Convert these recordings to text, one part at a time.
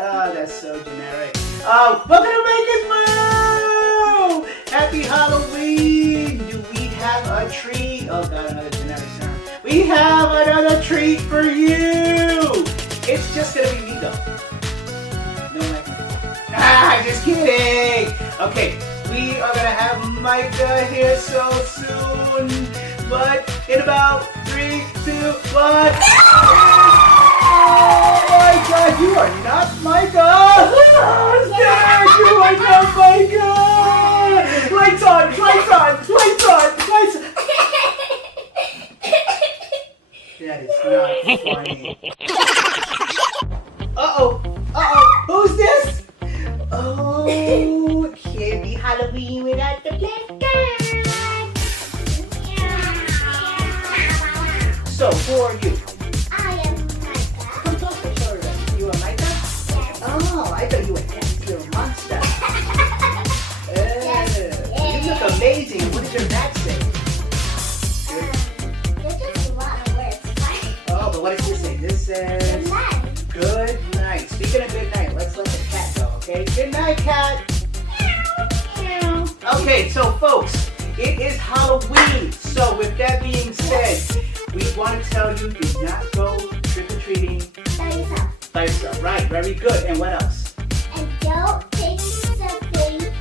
Oh, that's so generic. Welcome to Make It Move! Happy Halloween! Do we have a treat? Oh god, another generic sound. We have another treat for you! It's just gonna be me though. No Micah. Just kidding! Okay, we are gonna have Micah here so soon. But in about 3, 2, 1. Oh my god, you are not Micah! Dad, you are not Micah! Lights on, lights on, lights on, lights on! That is not funny. Uh-oh, uh-oh, who's this? Oh, can't be Halloween without the black guy. So, who are you? I am Micah. Come closer, show her that. You are Micah? Yes. Oh, I thought you were that little monster. You look amazing. What did your dad say? There's just a lot of words. Oh, but what did you say? This says... Good night. Good night. Speaking of good night, let's let the cat go, okay? Good night, cat. Meow. Okay, so folks, it is Halloween. So with that being said, we want to tell you do not go trick-or-treating By yourself. by yourself. Right, very good. And what else? And don't take something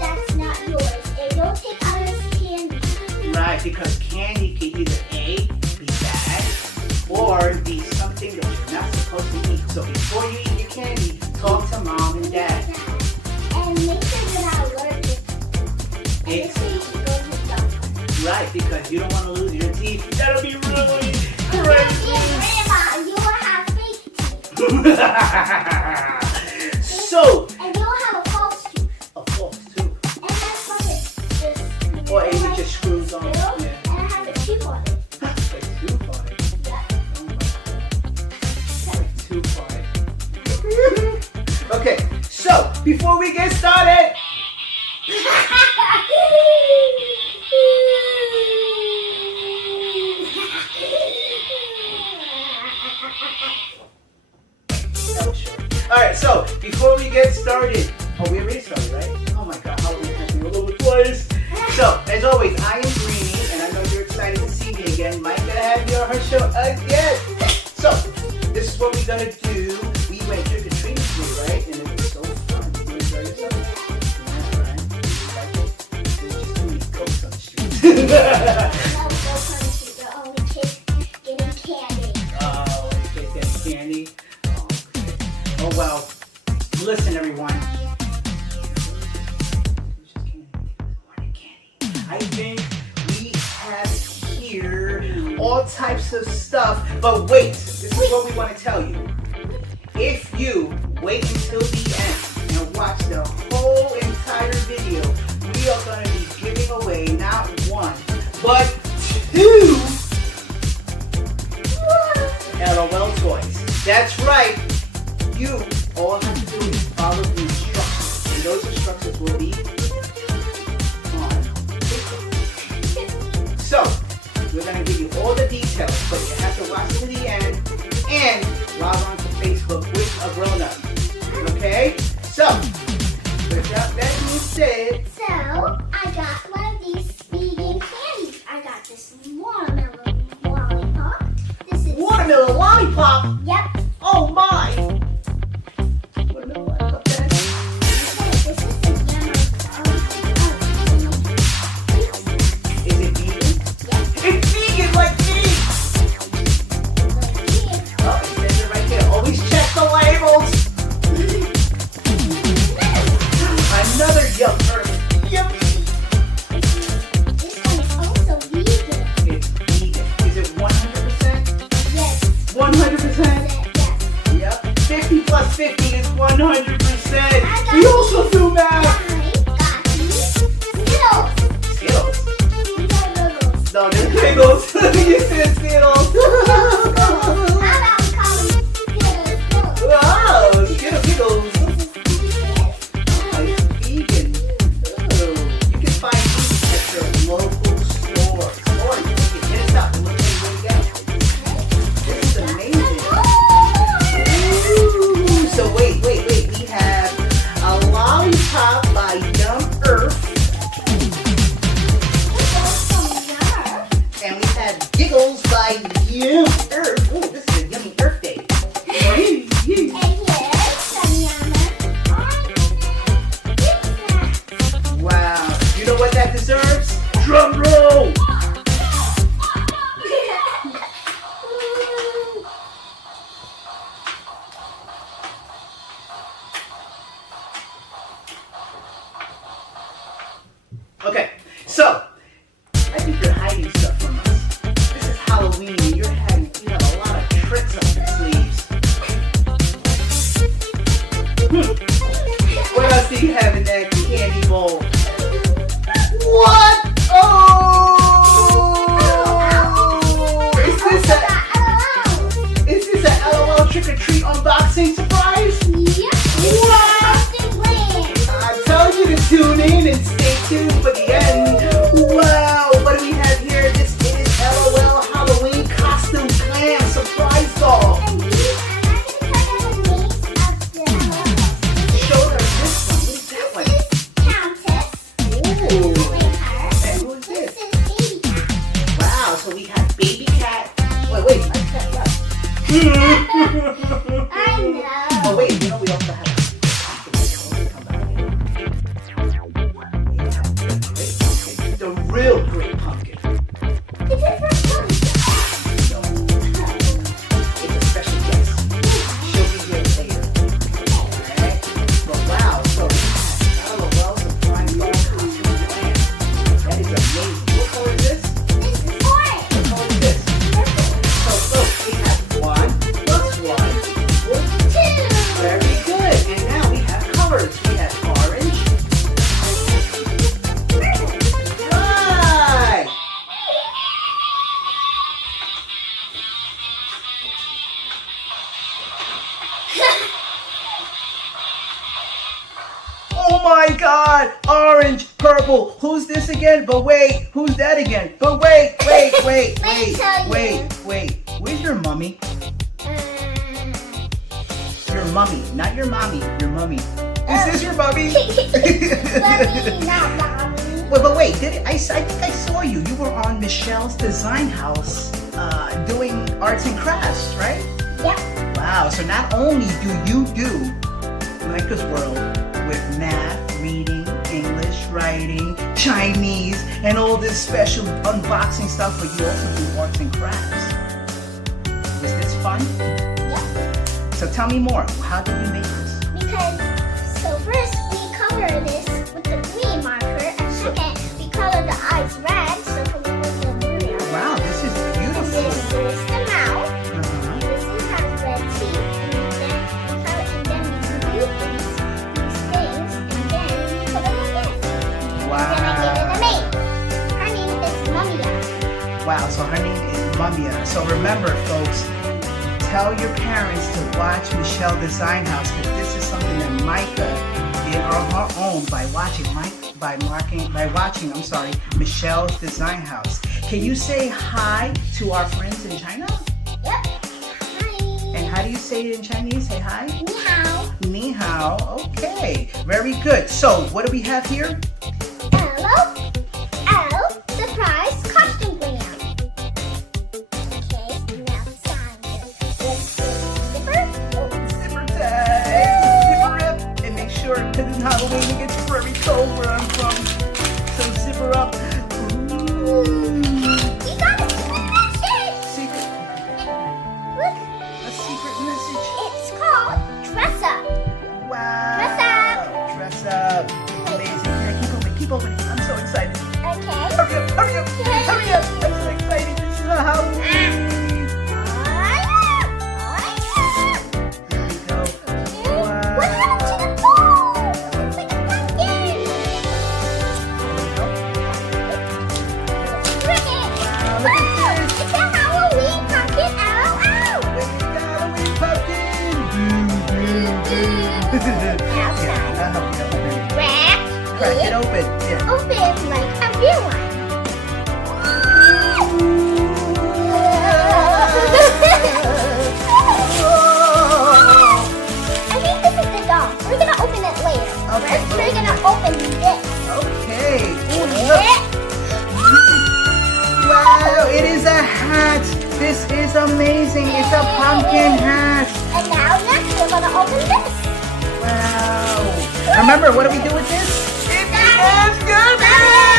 that's not yours. And don't take others' candy. Right, because candy can either A, be bad, or be something that you're not supposed to eat. So before you eat your candy, talk to mom and dad. And make sure you're not allergic. And make sure you go to the doctor. Right, because you don't want to lose your teeth. That'll be really And crazy. Grandma, you will have fake teeth. So, And you'll have a false tooth. a false tooth. And that's what it just... Or it just screws on. And it has a tooth on it. Like tooth on it. Yeah. Like tooth on it. Okay, so before we get started, alright, so before we get started, we already started, right? Oh my god, Halloween has me all over the place. So, as always, I am Greenie, and I know you're excited to see me again. Mike gonna have you on her show again. So, this is what we're gonna do. We went trick-or-treating today, right? And it was so fun. You enjoy yourself? Yeah, right? Like, there's just too many ghosts on the street. No, go punch you. The only kids getting candy. Oh, you get that candy? Oh, okay. Oh, well. Listen, everyone. I think we have here all types of stuff. But wait, this is what we want to tell you. If you wait until the end and watch the whole entire video, we are going to be giving away not one, but 2 LOL toys. That's right. You all have to do is follow the instructions. And those instructions will be on Facebook. So, we're going to give you all the details, but you have to watch to the end and log on to Facebook with a grown-up. Okay? So, without that being said, know what that deserves? Drum roll! Okay, so I think you're hiding stuff from us. This is Halloween and you have a lot of tricks up your sleeves. What else do you have in that candy bowl? What? Oh! Is this a LOL trick or treat unboxing surprise? Yep. What? I told you to tune in and stay tuned for the end. Wow, what do we have here? This is LOL Halloween costume glam surprise doll. And I'm not going to tell you the names of the Show her this one. What's that one? This is Countess. Ooh. Her. And who is This this? is Baby Cat. Wow, so we have baby cat. Wait, my cat left. I know. Oh wait, you know we also have the real great pumpkin. This is for Chloe. It's a special guest. She'll be here later. Alright? But wow, so LOL surprise doll costume plan. That is amazing. What color is this? This is orange. What color is this? So look, we have 1 plus 1 equals 2. Very good. And now we have colors. We have orange. Right. Oh my God! Orange, purple. Who's this again? But wait, who's that again? But wait. Let me tell you. Wait. Where's your mummy? Your mummy, not your mommy. Your mummy. Is this your mummy? Mommy, not mommy. But wait, I think I saw you. You were on Michelle's Design House doing arts and crafts, right? Yep. Wow, so not only do you do Micah's World with math, reading, English, writing, Chinese, and all this special unboxing stuff, but you also do arts and crafts. Was this fun? Yep. So tell me more. How did you make this? Because, so first we color this with the green marker, and second we color the eyes red, so we put the blue. Wow, this is beautiful. This is the mouth. Uh-huh. This one has red teeth, and then we color, and then we glue these things, and then we put them again. Wow. And then I give it a name. Her name is Mumia. Wow, so her name is Mumia. So remember, folks, tell your parents to watch Michelle Design House, because this is something that Micah did on her own by watching Michelle's Design House. Can you say hi to our friends in China? Yep. Hi. And how do you say it in Chinese? Say hi. Ni hao. Ni hao. Okay, very good. So what do we have here? L surprise costume glam. Okay, now sign this. Let's do zipper. Oh, Zipper tag. Zipper rip. And make sure, because it's Halloween, it gets very cold where I'm from. So zipper up. Ooh. we got a secret message. Secret. Look, A secret message. it's called dress up. Wow. Dress up. Dress up. Amazing. Yeah, keep opening. I'm so excited. Okay. Hurry up. Hurry up. Hurry up. I'm so excited. This is a Halloween. There we go. Wow. What happened to the ball? It's like a pumpkin. Cricket. Wow, look at this. It's a Halloween pumpkin. Ow, ow. We got a Halloween pumpkin. Yeah, I'll help you open it. Crack it open. Yeah. Open like a real one. I think this is the doll. We're gonna open it later. Okay. First, we're gonna open this. Okay. Ooh, look. Wow, it is a hat. This is amazing. It's a pumpkin hat. And now next, we're gonna open this. Wow. Remember, what do we do with this? It becomes goodness.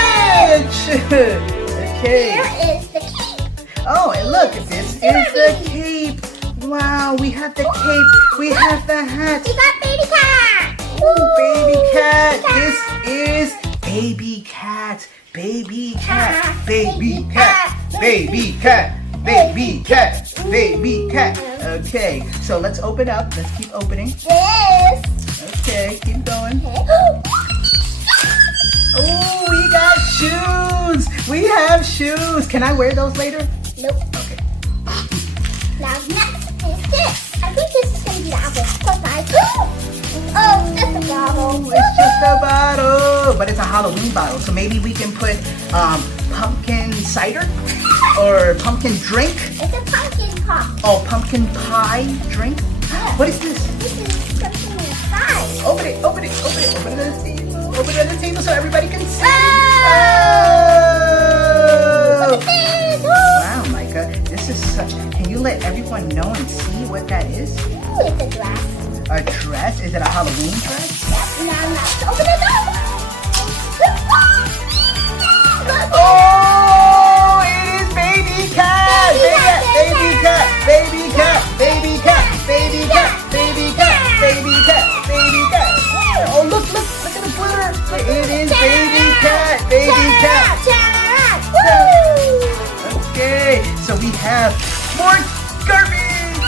Okay. Here is the cape. Oh, and look, this is the cape. Wow, we have the cape. We have the hat. We got baby cat. Ooh, baby cat. This is baby cat. Baby cat. Baby cat. Baby cat. Baby cat. Baby cat. Okay, so let's open up. Let's keep opening. This. Okay, keep going. Oh, we got shoes. We have shoes. Can I wear those later? Nope. Okay. Now next is this. I think this is gonna be the apple. Oh, it's a bottle. It's just a bottle, but it's a Halloween bottle. So maybe we can put pumpkin cider or pumpkin drink. It's a pumpkin pop. Oh, pumpkin pie drink. What is this? This is something inside. Open it, open it, open it, open it on the table. Open it on the table so everybody can see. Oh! Wow, Micah, this is such. Can you let everyone know and see what that is? Ooh, it's a dress. A dress? Is it a Halloween dress? Yep. Now let's open it up. Oh, it is baby cat. Baby cat. Baby cat. Baby cat. Baby cat. Baby cat. Baby cat. Baby cat. Oh, look at the glitter. It is baby cat. Baby cat. Okay, so we have more garbage.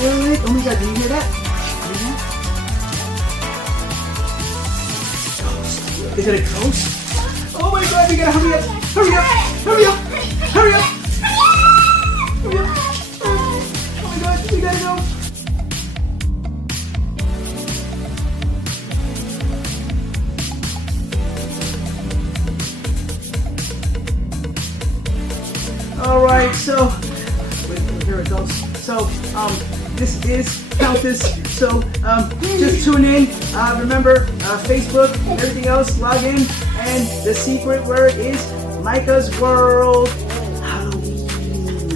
Oh my God, do you hear that? Is it a ghost? Oh my God, we gotta hurry up! Hurry up! Hurry up! Hurry up! Hurry up! Oh my God, we gotta go! All right, so here it goes. So this is Countess. So just tune in. Remember Facebook, everything else. Log in, and the secret word is Micah's World Halloween.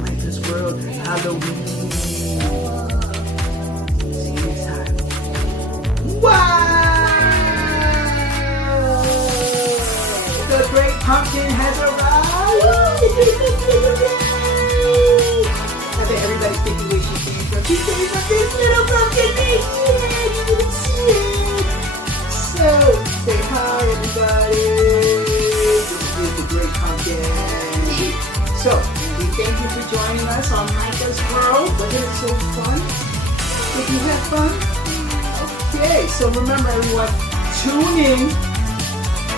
Micah's World Halloween. See you next time. Wow! The great pumpkin has arrived. I bet everybody's thinking where she came from. She came from this little pumpkin nation. You can see it. So, say hi, everybody. This is the great pumpkin. So, we thank you for joining us on Micah's World. Wasn't it so fun? Did you have fun? Okay, so remember everyone, tune in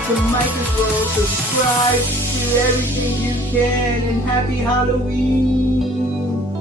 to Micah's World. Subscribe to everything you can, and happy Halloween.